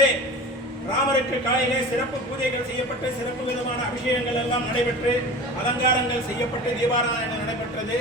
காலையிலே ராமருக்கு காலையிலே சிறப்பு பூஜைகள் செய்யப்பட்டு சிறப்பு விதமான அபிஷேகங்கள் எல்லாம் நடைபெற்று அலங்காரங்கள் செய்யப்பட்டு தீபாராதனை நடைபெற்றது.